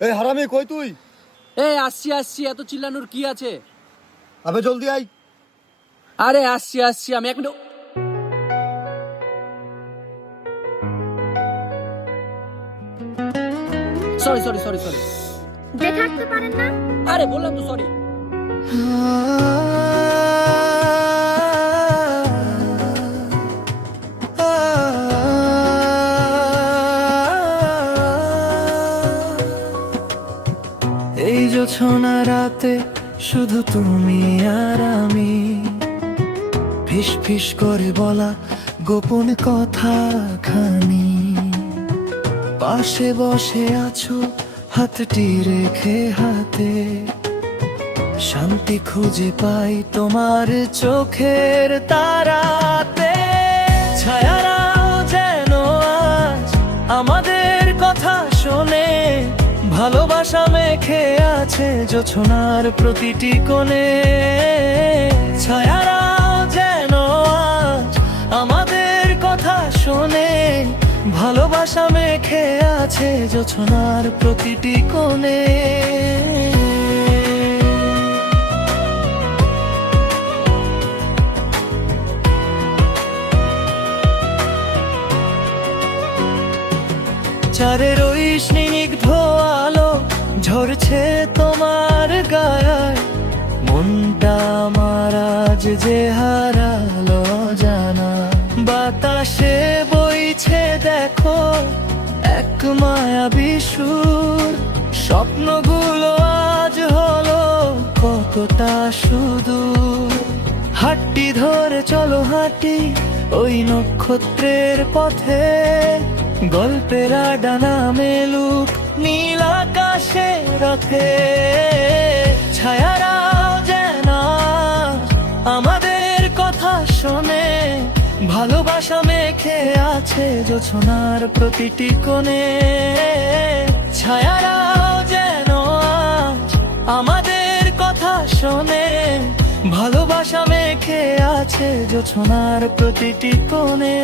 এই হারামি কই তুই? এই আসছি আসছি, এত চিল্লানোর কি আছে? আবে জলদি আই। আরে আসছি আসছি, আমি 1 minute. Sorry sorry sorry sorry, দেখে আসতে পারেন না? আরে বললাম তো সরি। এই জোছনা রাতে শুধু তুমি আর আমি, ফিস ফিস করে বলা গোপন কথা খানি, পাশে বসে আছো হাতটি রেখে হাতে, শান্তি খুঁজে পাই তোমার চোখের তারাতে। ছায়ারাও যেন আজ আমাদের কথা শোনে, ভালোবাসা মেখে আছে জোছনার প্রতিটি কোণে। ছায়ারাও যেন আজ আমাদের কথা শোনে, ভালোবাসা মেখে আছে জোছনার প্রতিটি কোণে। চারের ওই স্নিগ্ধ আলো ঝরছে তোমার গায়ে, মনটা আমার আজ যে হারালো জানা। বাতাসে বইছে দেখো এক মায়াবী সুর, স্বপ্নগুলো আজ হলো কতটা সুদূর। হাঁটি ধরে চলো হাঁটি ওই নক্ষত্রের পথে, গল্পের ডানা মেলুক নীল আকাশে রাখে। ছায়ারাও যেন আমাদের কথা শোনে, ভালোবাসা মেখে আছে জোছনার প্রতিটি কোণে। ছায়ারাও যেন আজ আমাদের কথা শোনে, ভালোবাসা মেখে আছে জোছনার প্রতিটি কোণে।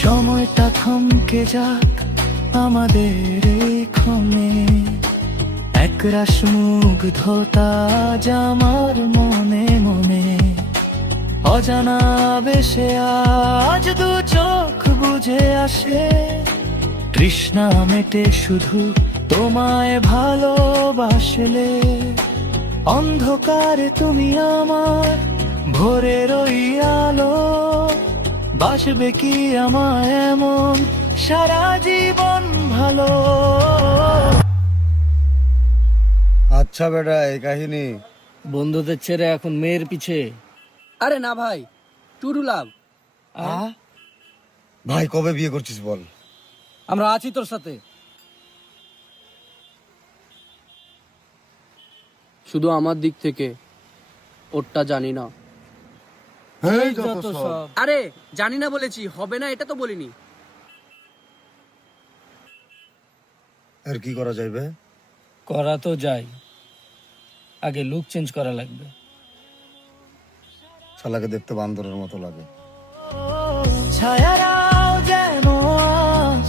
সময়টা থমকে যাক আমাদের এই ক্ষণে, একরাশ মুগ্ধতা আমার মনে মনে। অজানা বেশে আজ দু চোখ বুঝে আসে, তৃষ্ণা মেটে শুধু তোমায় ভালোবাসলে। অন্ধকারে তুমি আমার ভোরের ওই আলো, বাসবে কি আমায় এমন সারা জীবন ভালো। আচ্ছা বেটা, এই কাহিনী। বন্ধুদের ছেড়ে এখন মেয়ের পিছে। আরে না ভাই, টুরু লাভ। ভাই কবে বিয়ে করছিস বল? আমরা আছি তোর সাথে। শুধু আমার দিক থেকে, ওরটা জানি না। এই যত সব। আরে জানি না বলেছি, হবে না এটা তো বলিনি। আর কি করা যাইবে? করা তো যায়, আগে লুক চেঞ্জ করা লাগবে। শালাকে দেখতে বান্দরের মতো লাগে। ছায়ারাও যেন আজ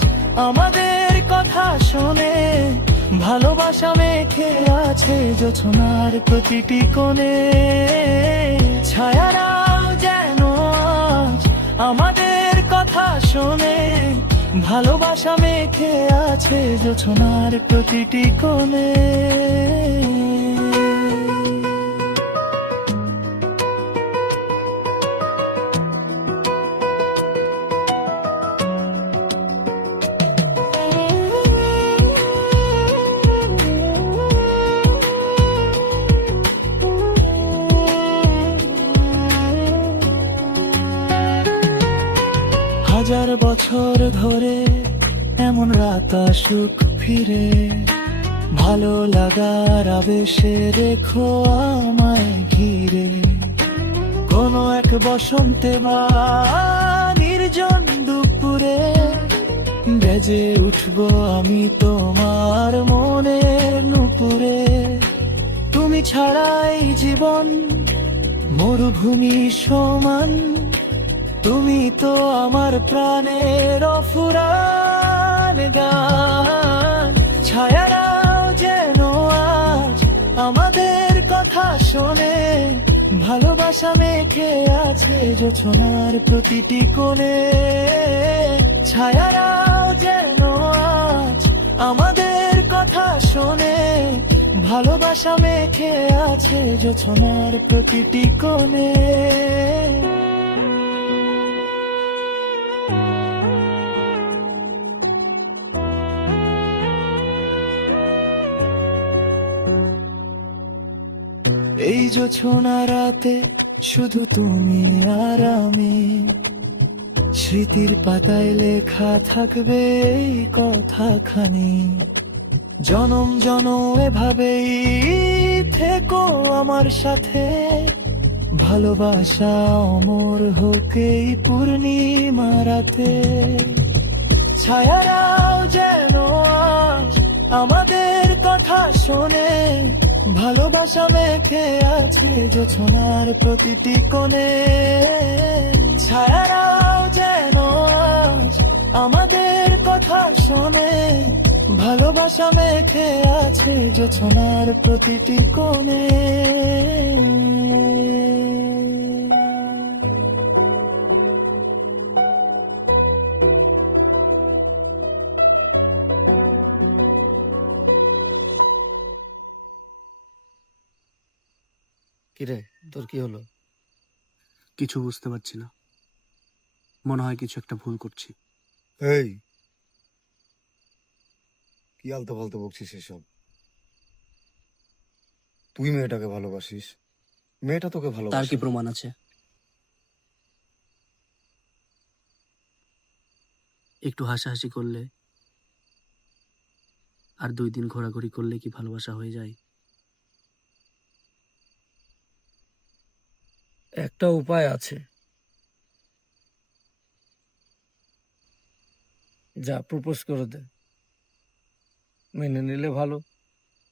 আমাদের কথা শোনে, ভালোবাসা মেখে আছে জোছনার প্রতিটি কোণে। ছায়ারাও যেন আজ আমাদের কথা শোনে, ভালোবাসা মেখে আছে জোছনার প্রতিটি কোণে। হাজার বছর ধরে এমন রাত আসুক ফিরে, ভালো লাগার আবেশে রেখো আমায় ঘিরে। কোনো এক বসন্তে বা নির্জন দুপুরে বেজে উঠবো আমি তোমার মনের নুপুরে। তুমি তুমি ছাড়াই জীবন মরুভূমি সমান, তুমি তো আমার প্রাণের অফুরান গান। ছায়ারাও যেন আজ আমাদের কথা শোনে, ভালোবাসা মেখে আছে জোছনার প্রতিটি কোণে। ছায়ারাও যেন আজ আমাদের কথা শোনে, ভালোবাসা মেখে আছে জোছনার প্রতিটি কোণে। এই জোছনা রাতে শুধু তুমি আর আমি, স্মৃতির পাতায় লেখা থাকবে এই কথাখানি। জনম জনম এভাবেই থেকো আমার সাথে, ভালোবাসা অমর হোক এই পূর্ণিমা রাতে। ছায়ারাও যেন আজ আমাদের কথা শোনে, ভালোবাসা মেখে আছে জোছনার প্রতিটি কোণে। ছায়ারাও যেন আজ আমাদের কথা শোনে, ভালোবাসা মেখে আছে জোছনার প্রতিটি কোণে। কিরে, তোর কি হলো? কিছু বুঝতে পারছি না, মনে হয় কিছু একটা ভুল করছি। এই কি আলতো ফালতো বকছিস এসব? তুই মেয়েটাকে ভালোবাসিস, মেয়েটা তোকে তার ভালোবাসে। কি প্রমাণ আছে? একটু হাসাহাসি করলে আর 2 দিন ঘোরাঘুরি করলে কি ভালোবাসা হয়ে যায়? একটা উপায় আছে, যা প্রপোজ করে দে, মেনে নিলে ভালো,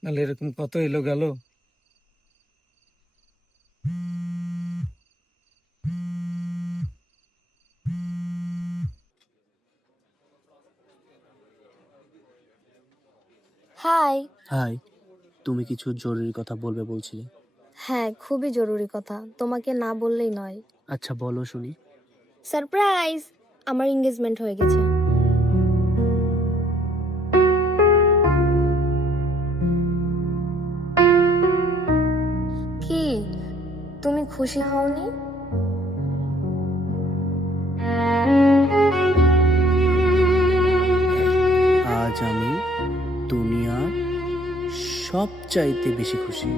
নাহলে এরকম কত এলো গেল। হাই। হাই, তুমি কিছু জরুরি কথা বলবে বলছিলে। হ্যাঁ, খুবই জরুরি কথা, তোমাকে না বললেই নয়। আচ্ছা বলো শুনি। সারপ্রাইজ, আমার এঙ্গেজমেন্ট হয়ে গেছে। কি, তুমি খুশি হওনি? আজ আমি দুনিয়ার সবচাইতে বেশি খুশি।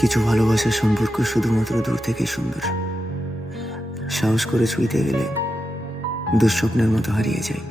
কিছু ভালোবাসার সম্পর্ক শুধুমাত্র দূর থেকেই সুন্দর, সাহস করে ছুঁইতে গেলে দুঃস্বপ্নের মতো হারিয়ে যায়।